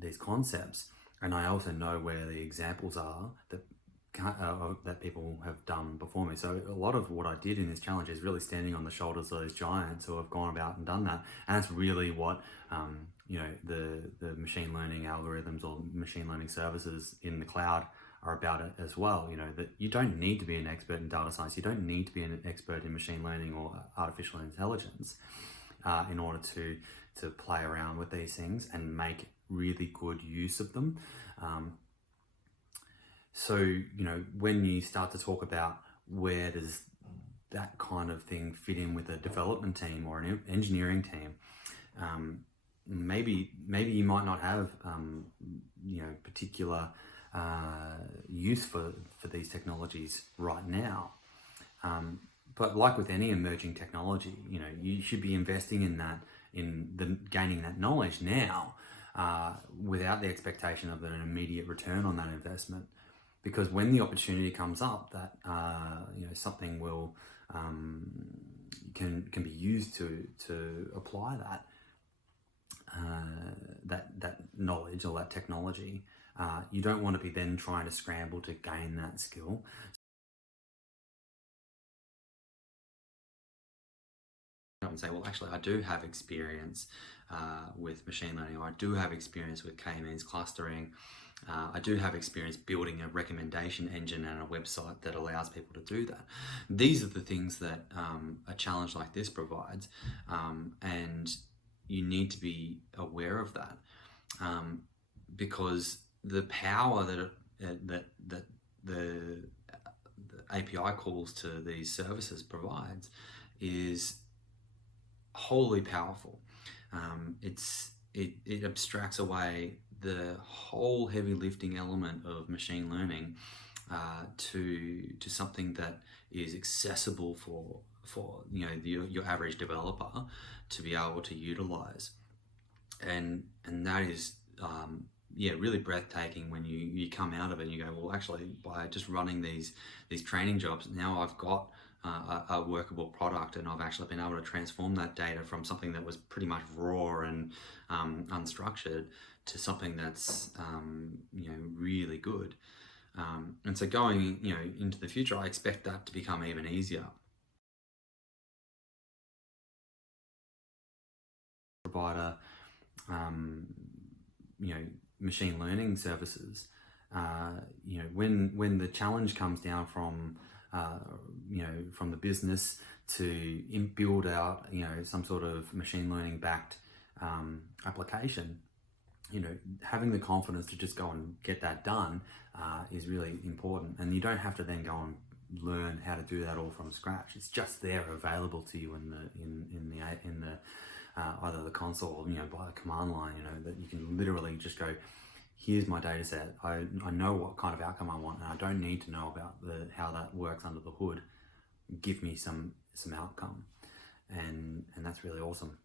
these concepts, and I also know where the examples are that people have done before me. So a lot of what I did in this challenge is really standing on the shoulders of those giants who have gone about and done that, and that's really what the machine learning algorithms or machine learning services in the cloud are about it as well. That you don't need to be an expert in data science, you don't need to be an expert in machine learning or artificial intelligence in order to play around with these things and make really good use of them. So, when you start to talk about where does that kind of thing fit in with a development team or an engineering team, maybe you might not have particular use for these technologies right now. But like with any emerging technology, you should be investing in that, gaining that knowledge now, without the expectation of an immediate return on that investment. Because when the opportunity comes up that something will can be used to apply that knowledge or that technology, you don't want to be then trying to scramble to gain that skill. And say, well, actually, I do have experience with machine learning, or I do have experience with K-means clustering. I do have experience building a recommendation engine and a website that allows people to do that. These are the things that a challenge like this provides, and you need to be aware of that, because the power that the API calls to these services provides is wholly powerful. It abstracts away the whole heavy lifting element of machine learning to something that is accessible for your average developer to be able to utilize, and that is really breathtaking when you come out of it and you go, well, actually, by just running these training jobs, now I've got a workable product, and I've actually been able to transform that data from something that was pretty much raw and unstructured to something that's really good. And so going into the future, I expect that to become even easier. Provider, machine learning services. When the challenge comes down from from the business to build out some sort of machine learning backed application, having the confidence to just go and get that done is really important. And you don't have to then go and learn how to do that all from scratch. It's just there available to you in the either the console or by the command line, that you can literally just go, here's my data set, I know what kind of outcome I want, and I don't need to know about how that works under the hood. Give me some outcome, and that's really awesome.